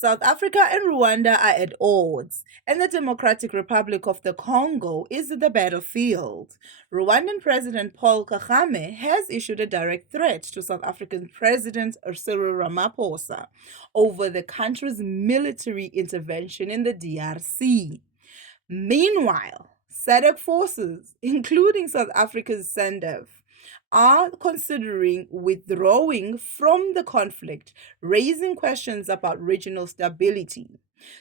South Africa and Rwanda are at odds, and the Democratic Republic of the Congo is the battlefield. Rwandan President Paul Kagame has issued a direct threat to South African President Cyril Ramaphosa over the country's military intervention in the DRC. Meanwhile, SADC forces, including South Africa's SANDF, are considering withdrawing from the conflict, raising questions about regional stability.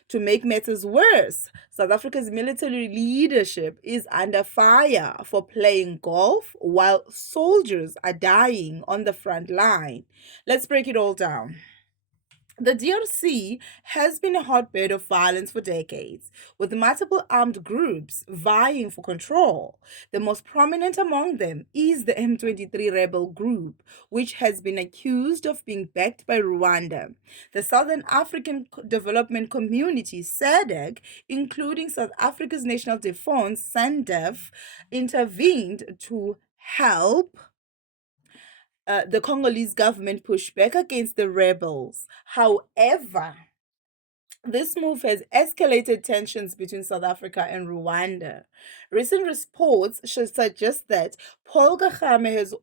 To make matters worse, South Africa's military leadership is under fire for playing golf while soldiers are dying on the front line. Let's break it all down. The DRC has been a hotbed of violence for decades, with multiple armed groups vying for control. The most prominent among them is the M23 rebel group, which has been accused of being backed by Rwanda. The Southern African Development Community, SADC, including South Africa's National Defense, SANDF, intervened to help the Congolese government pushed back against the rebels. However, this move has escalated tensions between South Africa and Rwanda. Recent reports should suggest that Paul Kagame has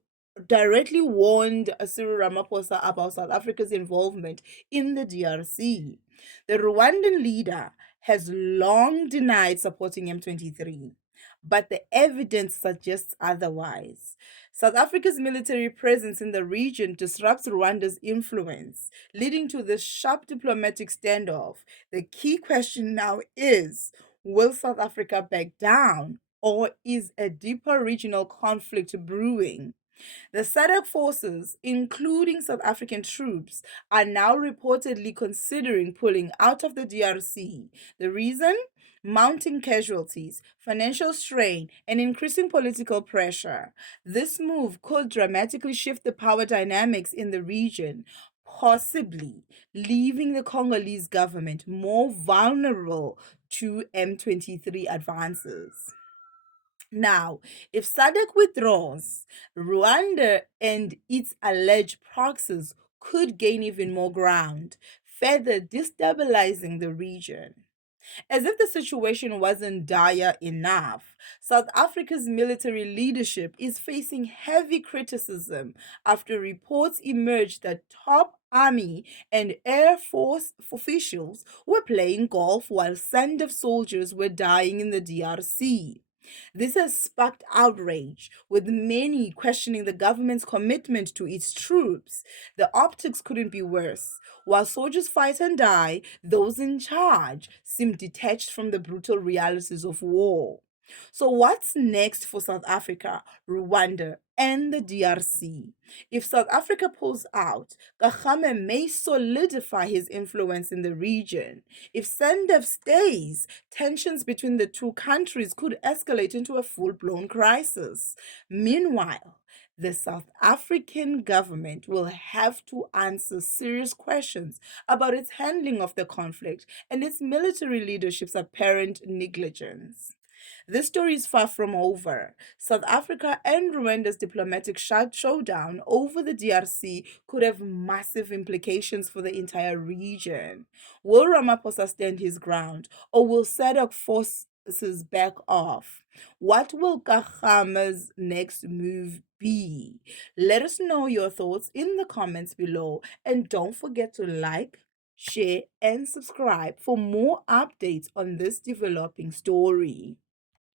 directly warned Cyril Ramaphosa about South Africa's involvement in the DRC. The Rwandan leader has long denied supporting M23, but the evidence suggests otherwise. South Africa's military presence in the region disrupts Rwanda's influence, leading to this sharp diplomatic standoff. The key question now is, will South Africa back down, or is a deeper regional conflict brewing? The SADC forces, including South African troops, are now reportedly considering pulling out of the DRC. The reason? Mounting casualties, financial strain, and increasing political pressure. This move could dramatically shift the power dynamics in the region, possibly leaving the Congolese government more vulnerable to M23 advances. Now, if SADC withdraws, Rwanda and its alleged proxies could gain even more ground, further destabilizing the region. As if the situation wasn't dire enough, South Africa's military leadership is facing heavy criticism after reports emerged that top army and air force officials were playing golf while SANDF soldiers were dying in the DRC. This has sparked outrage, with many questioning the government's commitment to its troops. The optics couldn't be worse. While soldiers fight and die, those in charge seem detached from the brutal realities of war. So, what's next for South Africa, Rwanda, and the DRC? If South Africa pulls out, Kagame may solidify his influence in the region. If SANDF stays, tensions between the two countries could escalate into a full blown crisis. Meanwhile, the South African government will have to answer serious questions about its handling of the conflict and its military leadership's apparent negligence. This story is far from over. South Africa and Rwanda's diplomatic showdown over the DRC could have massive implications for the entire region. Will Ramaphosa stand his ground, or will SADC forces back off? What will Kagame's next move be? Let us know your thoughts in the comments below, and don't forget to like, share, and subscribe for more updates on this developing story.